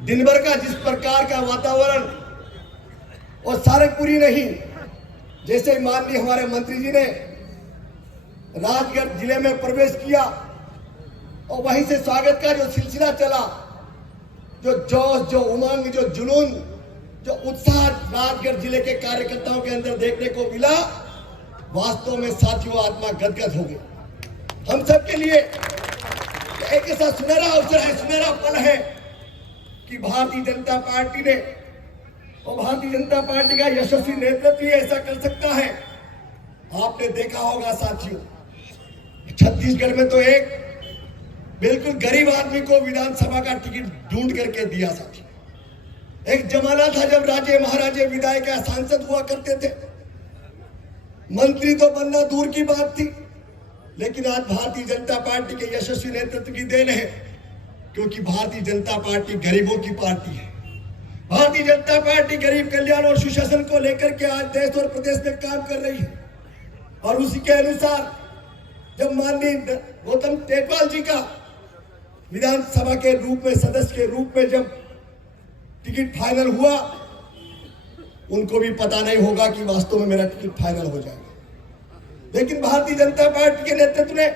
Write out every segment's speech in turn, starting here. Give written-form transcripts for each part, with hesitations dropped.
दिन भर का जिस प्रकार का वातावरण और सारंगपुरी नहीं, जैसे माननीय हमारे मंत्री जी ने राजगढ़ जिले में प्रवेश किया और वहीं से स्वागत का जो सिलसिला चला, जो जोश, जो उमंग, जो जुनून, जो उत्साह राजगढ़ जिले के कार्यकर्ताओं के अंदर देखने को मिला, वास्तव में साथियों आत्मा गदगद हो गई। हम सब के लिए एक ऐसा सुनहरा अवसर है, सुनहरा पल है कि भारतीय जनता पार्टी ने और भारतीय जनता पार्टी का यशस्वी नेतृत्व ही ऐसा कर सकता है। आपने देखा होगा साथियों, छत्तीसगढ़ में तो एक बिल्कुल गरीब आदमी को विधानसभा का टिकट ढूंढ करके दिया साथी। एक जमाना था जब राजे महाराजे विधायक या सांसद हुआ करते थे, मंत्री तो बनना दूर की बात थी। लेकिन आज भारतीय जनता पार्टी के यशस्वी नेतृत्व की देन है, क्योंकि भारतीय जनता पार्टी गरीबों की पार्टी है। भारतीय जनता पार्टी गरीब कल्याण और सुशासन को लेकर के आज देश और प्रदेश में काम कर रही है। और उसी के अनुसार जब माननीय गौतम टेटवाल जी का विधानसभा के रूप में, सदस्य के रूप में जब टिकट फाइनल हुआ, उनको भी पता नहीं होगा कि वास्तव में मेरा टिकट फाइनल हो जाएगा। लेकिन भारतीय जनता पार्टी के नेतृत्व ने,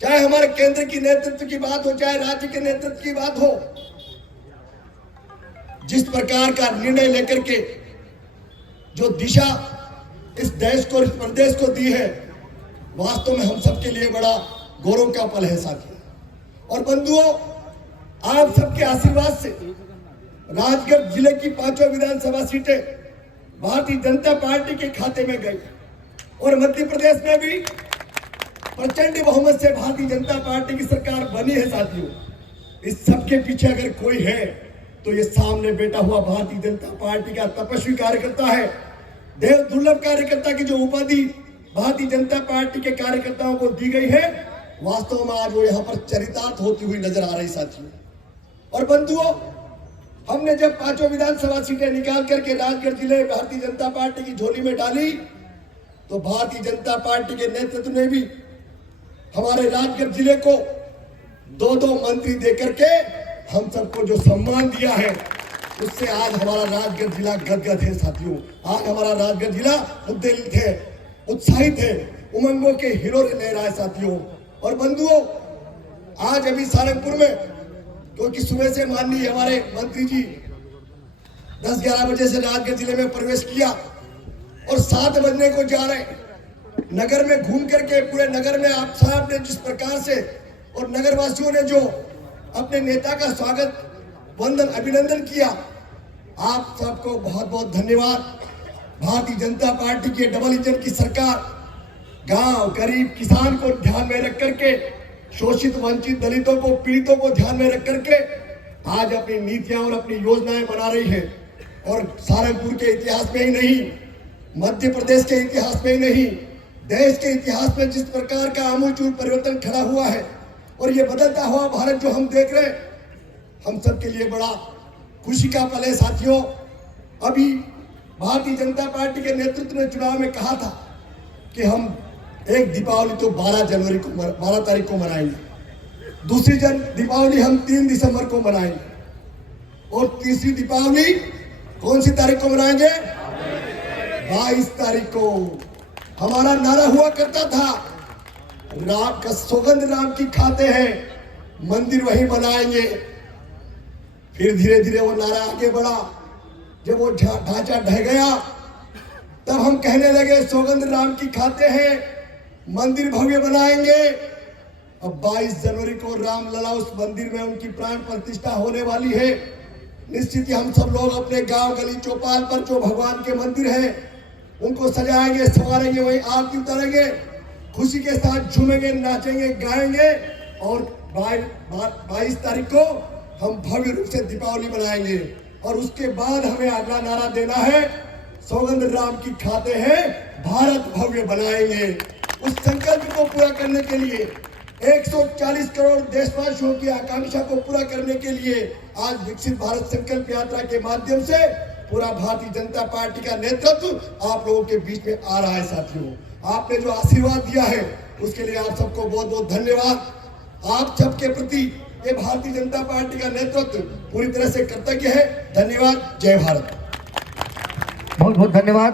चाहे हमारे केंद्र की नेतृत्व की बात हो, चाहे राज्य के नेतृत्व की बात हो, जिस प्रकार का निर्णय लेकर के जो दिशा इस देश को, इस प्रदेश को दी है, वास्तव में हम सबके लिए बड़ा गौरव का पल है साथियों। और बंधुओं, आप सबके आशीर्वाद से राजगढ़ जिले की 5 विधानसभा सीटें भारतीय जनता पार्टी के खाते में गई और मध्य प्रदेश में भी प्रचंड बहुमत से भारतीय जनता पार्टी की सरकार बनी है साथियों। इस सबके पीछे अगर कोई है तो ये सामने बैठा हुआ भारतीय जनता पार्टी का तपस्वी कार्यकर्ता है। देव दुर्लभ कार्यकर्ता की जो उपाधि भारतीय जनता पार्टी के कार्यकर्ताओं को दी गई है, वास्तव में आज वो यहाँ पर चरितार्थ होती हुई नजर आ रही साथियों। और बंधुओं, हमने जब 5 विधानसभा सीटें निकाल करके राजगढ़ जिले में भारतीय जनता पार्टी की झोली में डाली, तो भारतीय जनता पार्टी के नेतृत्व ने भी हमारे राजगढ़ जिले को 2-2 मंत्री देकर के हम सबको जो सम्मान दिया है, उससे आज हमारा राजगढ़ जिला गदगद है साथियों। आज हमारा राजगढ़ जिला उद्वेलित है, उत्साहित है, उमंगों के हिलोरे ले रहा है साथियों। और बंधुओं, आज अभी सारंगपुर में, क्योंकि सुबह से माननीय हमारे मंत्री जी 10-11 बजे से राजगढ़ जिले में प्रवेश किया और 7 बजने को जा रहे हैं। नगर में घूम करके, पूरे नगर में आप साहब ने जिस प्रकार से और नगर वासियों ने जो अपने नेता का स्वागत, वंदन, अभिनंदन किया, आप सबको बहुत बहुत धन्यवाद। भारतीय जनता पार्टी की डबल इंजन की सरकार गांव, गरीब, किसान को ध्यान में रख करके, शोषित, वंचित, दलितों को, पीड़ितों को ध्यान में रख करके आज अपनी नीतियां और अपनी योजनाएं बना रही है। और सारंगपुर के इतिहास में ही नहीं, मध्य प्रदेश के इतिहास में ही नहीं, देश के इतिहास में जिस प्रकार का आमूलचूल परिवर्तन खड़ा हुआ है और ये बदलता हुआ भारत जो हम देख रहे हैं, हम सबके लिए बड़ा खुशी का पल है साथियों। अभी भारतीय जनता पार्टी के नेतृत्व ने चुनाव में कहा था कि हम एक दीपावली तो 12 तारीख को मनाएंगे, दूसरी दीपावली हम 3 दिसंबर को मनाएंगे और तीसरी दीपावली कौन सी तारीख को मनाएंगे? 22 तारीख को। हमारा नारा हुआ करता था, राम का सौगंध राम की खाते हैं, मंदिर वहीं बनाएंगे। फिर धीरे धीरे वो नारा आगे बढ़ा। जब वो ढांचा ढह गया, तब हम कहने लगे सौगंध राम की खाते हैं, मंदिर भव्य बनाएंगे। अब 22 जनवरी को रामलला उस मंदिर में उनकी प्राण प्रतिष्ठा होने वाली है। निश्चित ही हम सब लोग अपने गांव, गली, चौपाल पर जो भगवान के मंदिर हैं, उनको सजाएंगे, संवारेंगे, वहीं आरती उतारेंगे, खुशी के साथ झूमेंगे, नाचेंगे, गाएंगे और 22 तारीख को हम भव्य रूप से दीपावली मनाएंगे। और उसके बाद हमें अगला नारा देना है, सौगंध राम की खाते हैं, भारत भव्य बनाएंगे। उस संकल्प को पूरा करने के लिए, 140 करोड़ देशवासियों की आकांक्षा को पूरा करने के लिए आज विकसित भारत संकल्प यात्रा के माध्यम से पूरा भारतीय जनता पार्टी का नेतृत्व आप लोगों के बीच में आ रहा है साथियों। आपने जो आशीर्वाद दिया है उसके लिए आप सबको बहुत बहुत धन्यवाद। आप सबके प्रति ये भारतीय जनता पार्टी का नेतृत्व पूरी तरह से कृतज्ञ है। धन्यवाद। जय भारत। बहुत बहुत धन्यवाद।